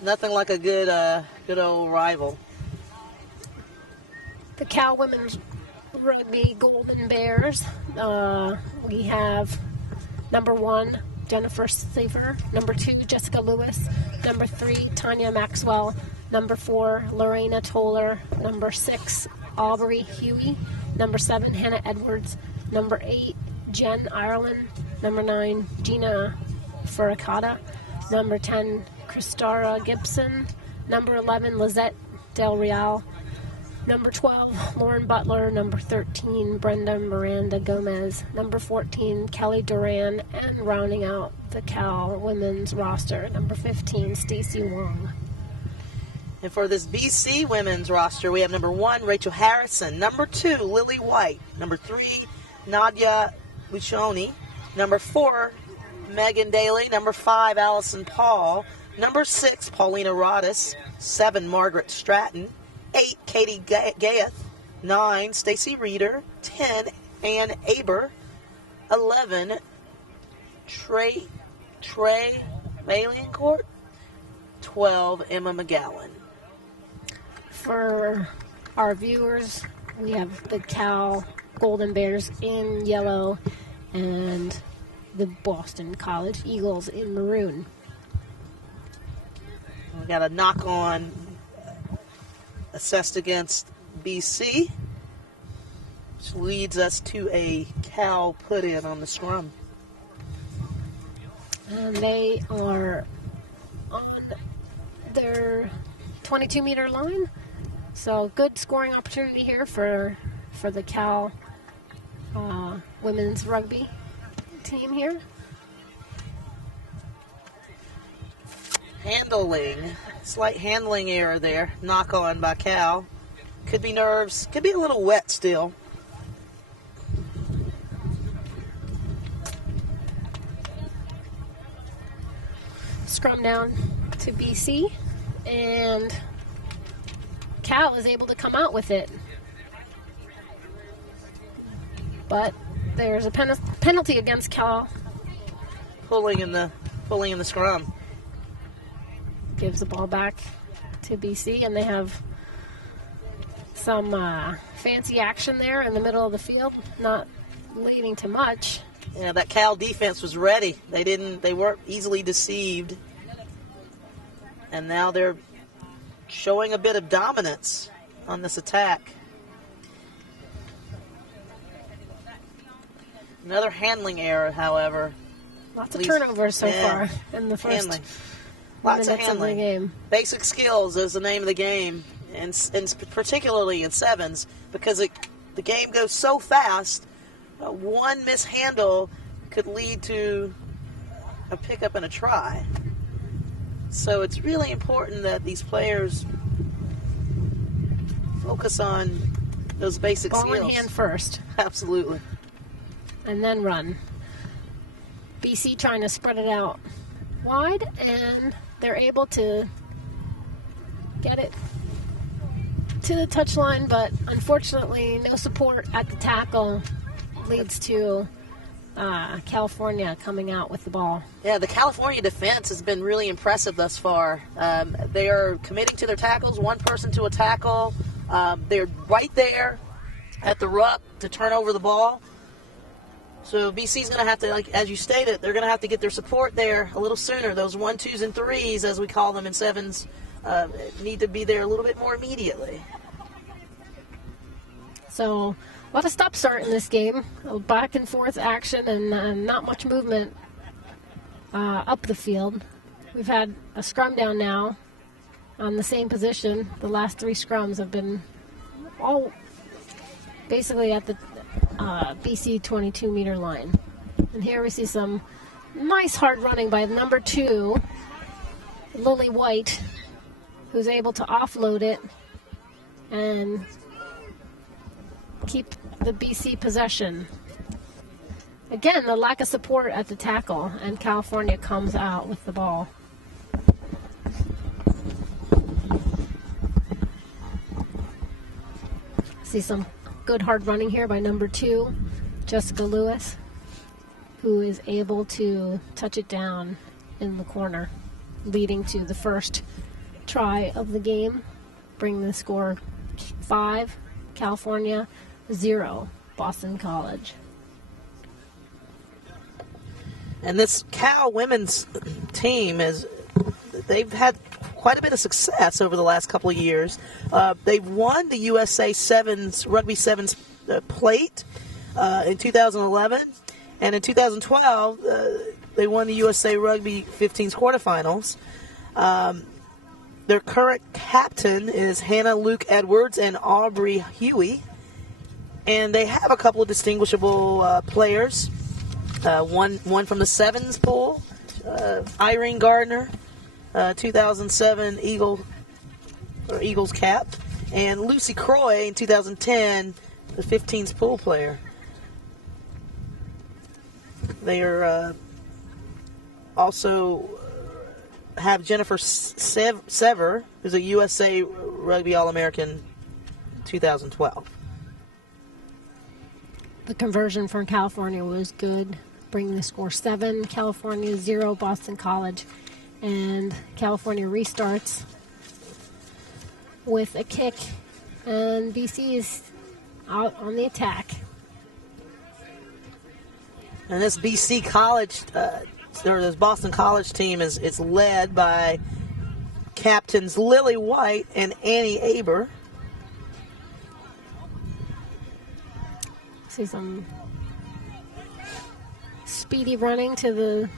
Nothing like a good old rival. The Cal Women's Rugby Golden Bears. We have number 1, Jennifer Safer. Number 2, Jessica Lewis. Number 3, Tanya Maxwell. Number 4, Lorena Toller. Number 6, Aubrey Huey. Number 7, Hannah Edwards. Number 8, Jen Ireland. Number 9, Gina Furicata. Number 10, Christara Gibson. Number 11, Lizette Del Real. Number 12, Lauren Butler. Number 13, Brenda Miranda Gomez. Number 14, Kelly Duran. And rounding out the Cal women's roster, number 15, Stacy Wong. And for this BC women's roster, we have number 1, Rachel Harrison. Number 2, Lily White. Number 3, Nadia Buchoni. Number 4, Megan Daly. Number 5, Allison Paul. Number 6, Paulina Rodis. 7, Margaret Stratton. 8, Katie Gayeth. 9, Stacy Reeder. 10, Ann Aber. 11, Trey Maliancourt. 12, Emma McGowan. For our viewers, we have the Cal Golden Bears in yellow and the Boston College Eagles in maroon. We got a knock-on assessed against BC, which leads us to a Cal put-in on the scrum. And they are on their 22-meter line. So good scoring opportunity here for the Cal women's rugby team here. Handling, slight handling error there. Knock on by Cal. Could be nerves, could be a little wet still. Scrum down to BC, and Cal is able to come out with it. But there's a penalty against Cal. Pulling in the scrum. Gives the ball back to BC, and they have some fancy action there in the middle of the field, not leading to much. Yeah, that Cal defense was ready. They weren't easily deceived. And now they're showing a bit of dominance on this attack. Another handling error, however. Lots of turnovers so far in the first Lots of minutes of the game. Basic skills is the name of the game, and particularly in sevens, because the game goes so fast. One mishandle could lead to a pickup and a try. So it's really important that these players focus on those basic skills. Ball in hand first. Absolutely. And then run. BC trying to spread it out wide, and they're able to get it to the touchline, but unfortunately no support at the tackle leads to California coming out with the ball. Yeah, the California defense has been really impressive thus far. They are committing to their tackles, one person to a tackle. They're right there at the ruck to turn over the ball. So BC's going to have to, like as you stated, they're going to have to get their support there a little sooner. Those 1, 2s, and 3s, as we call them in sevens, need to be there a little bit more immediately. So a lot of stop-start in this game. Back and forth action and not much movement up the field. We've had a scrum down now on the same position. The last 3 scrums have been all basically at the BC 22-meter line. And here we see some nice hard running by number 2, Lily White, who's able to offload it and keep the BC possession. Again, the lack of support at the tackle, and California comes out with the ball. See some good hard running here by number 2, Jessica Lewis, who is able to touch it down in the corner, leading to the first try of the game, bring the score 5, California 0, Boston College. And this Cal women's team they've had quite a bit of success over the last couple of years. They've won the USA Rugby Sevens plate in 2011, and in 2012 they won the USA Rugby 15s quarterfinals. Their current captain is Hannah Luke Edwards and Aubrey Huey, and they have a couple of distinguishable players. One from the sevens pool, Irene Gardner, 2007 Eagles cap, and Lucy Croy in 2010, the 15s pool player. They are also have Jennifer Sever, who's a USA Rugby All-American 2012. The conversion from California was good, bringing the score 7, California 0, Boston College, and California restarts with a kick, and BC is out on the attack. And this BC College, or this Boston College team is led by captains Lily White and Annie Aber. See some speedy running to the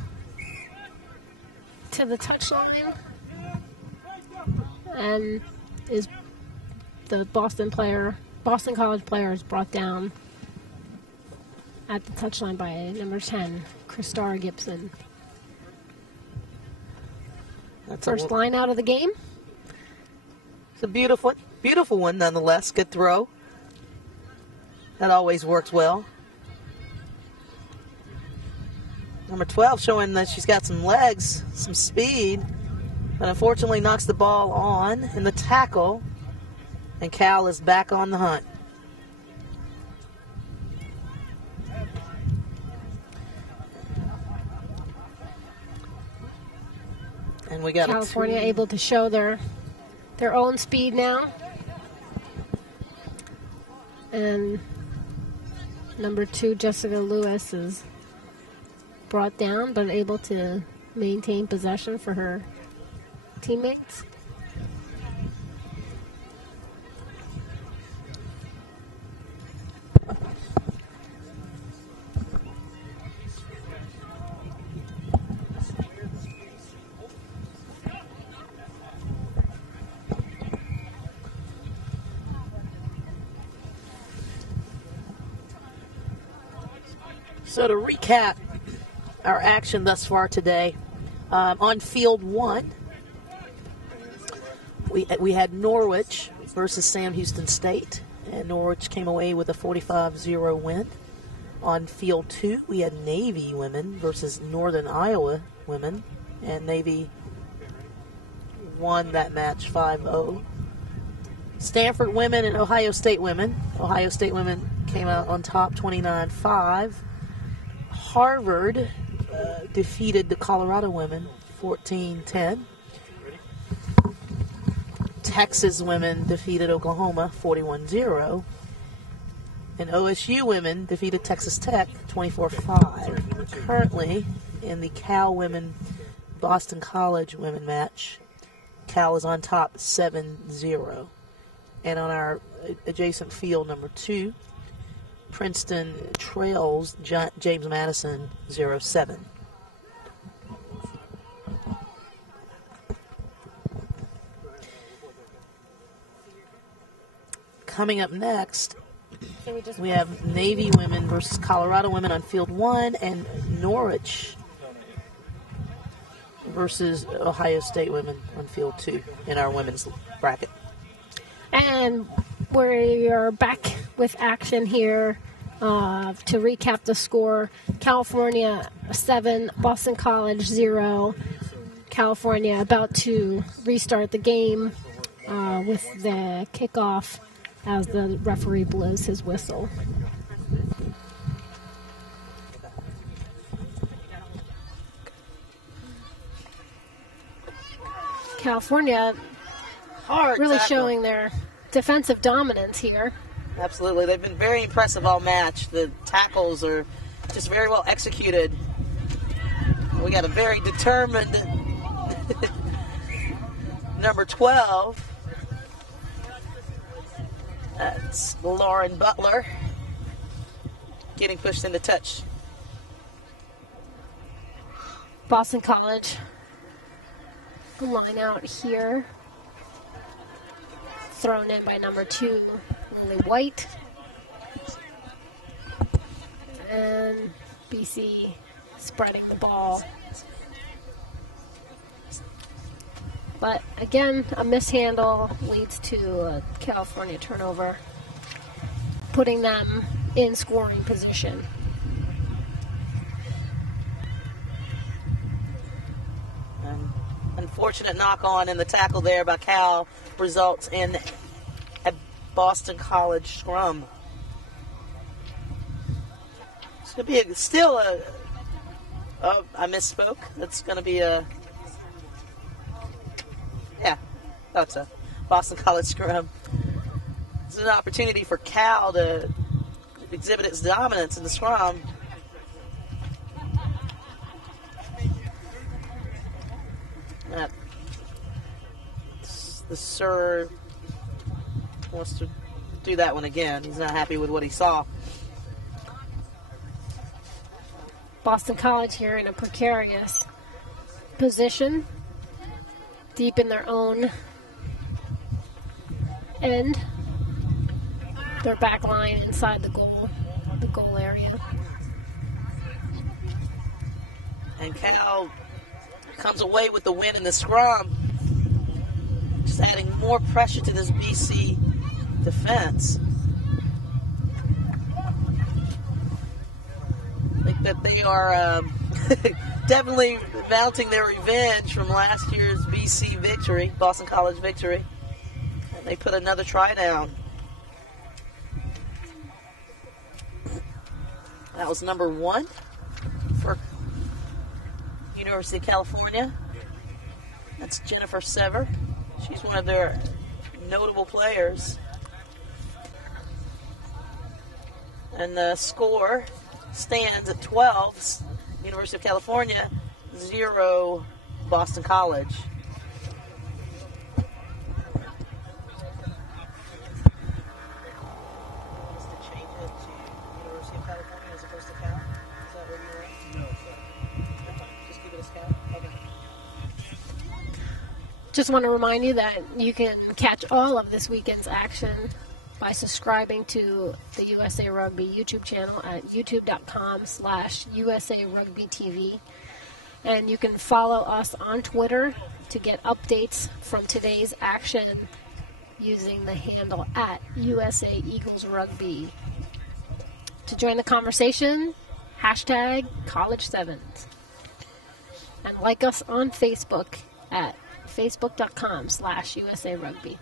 touchline, and is the Boston College player is brought down at the touchline by number 10, Christara Gibson. That's First line out of the game. It's a beautiful one nonetheless. Good throw. That always works well. Number 12 showing that she's got some legs, some speed, but unfortunately knocks the ball on in the tackle, and Cal is back on the hunt. And we got California able to show their own speed now. And number 2, Jessica Lewis, is brought down but able to maintain possession for her teammates. So to recap our action thus far today, on field 1, we had Norwich versus Sam Houston State, and Norwich came away with a 45-0 win. On field 2, we had Navy women versus Northern Iowa women, and Navy won that match 5-0. Stanford women and Ohio State women. Ohio State women came out on top 29-5. Harvard defeated the Colorado women 14-10. Texas women defeated Oklahoma 41-0. And OSU women defeated Texas Tech 24-5. Currently, in the Cal women Boston College women match, Cal is on top 7-0. And on our adjacent field, number 2, Princeton trails James Madison 0-7. Coming up next, we have Navy women versus Colorado women on field 1, and Norwich versus Ohio State women on field 2 in our women's bracket. And we are back with action here. To recap the score, California 7, Boston College 0. California about to restart the game with the kickoff as the referee blows his whistle. California Hard really tackle. showing their defensive dominance here. Absolutely. They've been very impressive all match. The tackles are just very well executed. We got a very determined number 12. That's Lauren Butler getting pushed into touch. Boston College line out here. Thrown in by number 2, Lily White. And BC spreading the ball. But again, a mishandle leads to a California turnover, putting them in scoring position. Unfortunate knock-on in the tackle there by Cal results in a Boston College scrum. It's going to be I misspoke. It's going to be that's a Boston College scrum. It's an opportunity for Cal to exhibit its dominance in the scrum. The Sir wants to do that one again. He's not happy with what he saw. Boston College here in a precarious position, deep in their own end. Their back line inside the goal area. And Cal comes away with the win in the scrum, just adding more pressure to this BC defense. I think that they are definitely mounting their revenge from last year's BC victory, Boston College victory. And they put another try down. That was number 1 for University of California. That's Jennifer Sever. She's one of their notable players. And the score stands at 12, University of California, 0, Boston College. Just want to remind you that you can catch all of this weekend's action by subscribing to the USA Rugby YouTube channel at youtube.com/USA Rugby TV. And you can follow us on Twitter to get updates from today's action using the handle at USA Eagles Rugby. To join the conversation, hashtag College7s. And like us on Facebook at facebook.com/USA Rugby.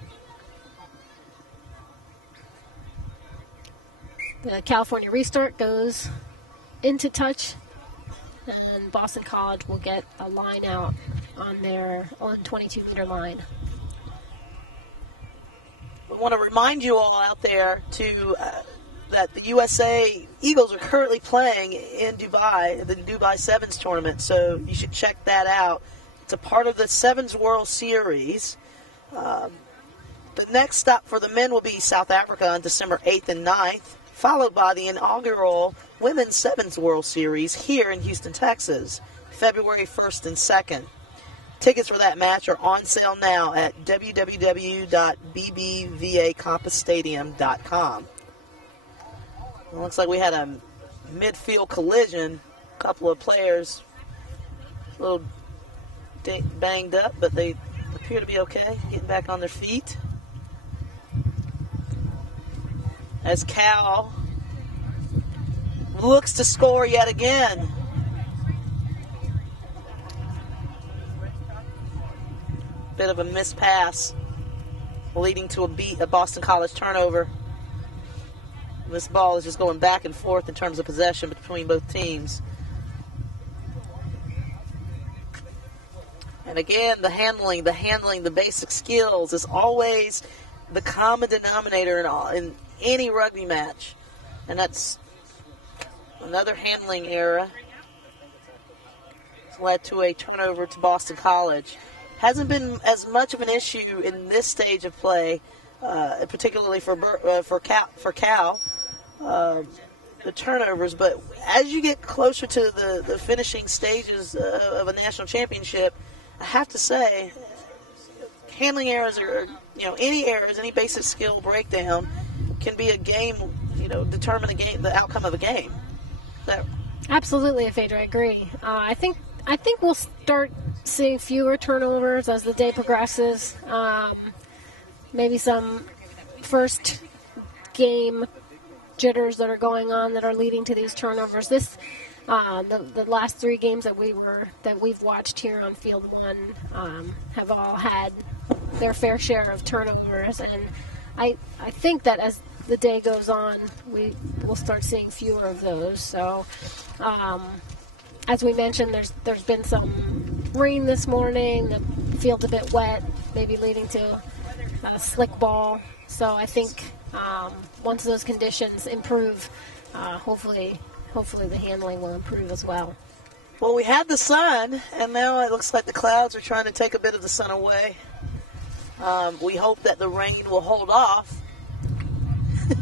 The California restart goes into touch, and Boston College will get a line out on their 22-meter line. We want to remind you all out there that the USA Eagles are currently playing in Dubai, the Dubai Sevens tournament, so you should check that out. It's a part of the Sevens World Series. The next stop for the men will be South Africa on December 8th and 9th, followed by the inaugural Women's Sevens World Series here in Houston, Texas, February 1st and 2nd. Tickets for that match are on sale now at www.bbvacampusstadium.com. It looks like we had a midfield collision. A couple of players a little banged up, but they appear to be okay, getting back on their feet. As Cal looks to score yet again. Bit of a missed pass, leading to a Boston College turnover. This ball is just going back and forth in terms of possession between both teams. And again, the handling, the basic skills is always the common denominator in any rugby match. And that's another handling error. It's led to a turnover to Boston College. Hasn't been as much of an issue in this stage of play, particularly for Cal, the turnovers. But as you get closer to the finishing stages of a national championship, I have to say, handling errors or any errors, any basic skill breakdown can be a game, determine the outcome of a game. So. Absolutely, Phaedra, I agree. I think we'll start seeing fewer turnovers as the day progresses. Maybe some first game jitters that are going on that are leading to these turnovers. The last 3 games that we've watched here on Field 1 have all had their fair share of turnovers, and I think that as the day goes on, we will start seeing fewer of those. So, as we mentioned, there's been some rain this morning. The field's a bit wet, maybe leading to a slick ball. So I think once those conditions improve, hopefully the handling will improve as well. Well, we had the sun, and now it looks like the clouds are trying to take a bit of the sun away. We hope that the rain will hold off.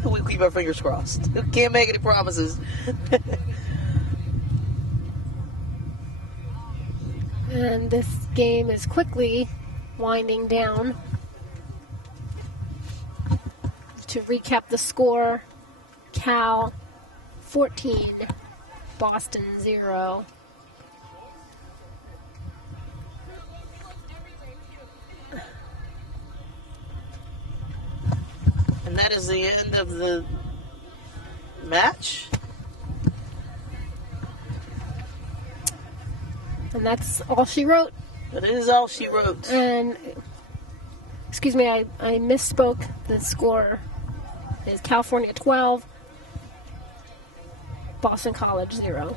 We keep our fingers crossed. Can't make any promises. And this game is quickly winding down. To recap the score, Cal 14, Boston 0. And that is the end of the match. And that's all she wrote. But it is all she wrote. And, excuse me, I misspoke. The score is California 12, Boston College 0.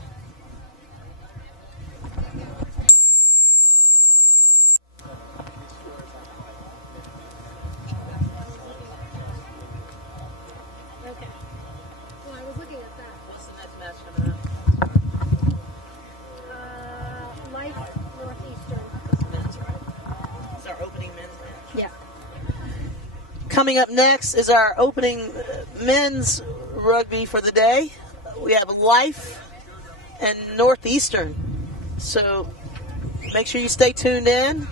Okay. Well, I was looking at that. What's the next match coming up? Life Northeastern. That's men's, right? It's our opening men's match. Yeah. Coming up next is our opening men's rugby for the day. We have Life and Northeastern. So make sure you stay tuned in.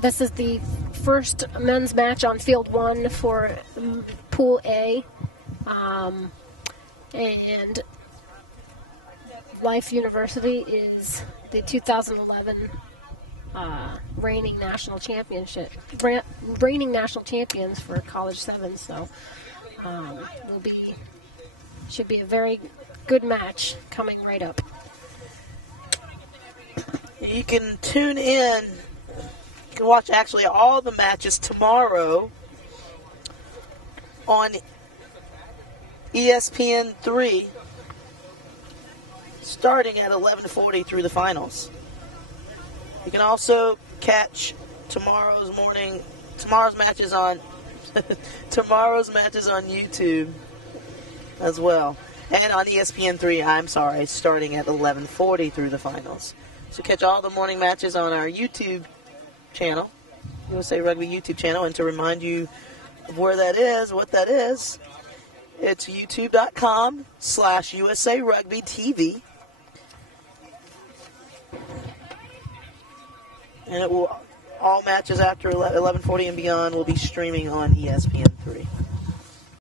This is the first men's match on Field 1 for Pool A. And Life University is the 2011 reigning national champions for College 7. So should be a very good match coming right up. You can tune in. You can watch actually all the matches tomorrow on ESPN3, starting at 11:40 through the finals. You can also catch tomorrow's matches on YouTube as well, and on ESPN3. I'm sorry, starting at 11:40 through the finals. So catch all the morning matches on our YouTube channel, USA Rugby YouTube channel. And to remind you of where that is, what that is, it's youtube.com/USA Rugby TV. And it will, all matches after 11:40 and beyond will be streaming on ESPN3.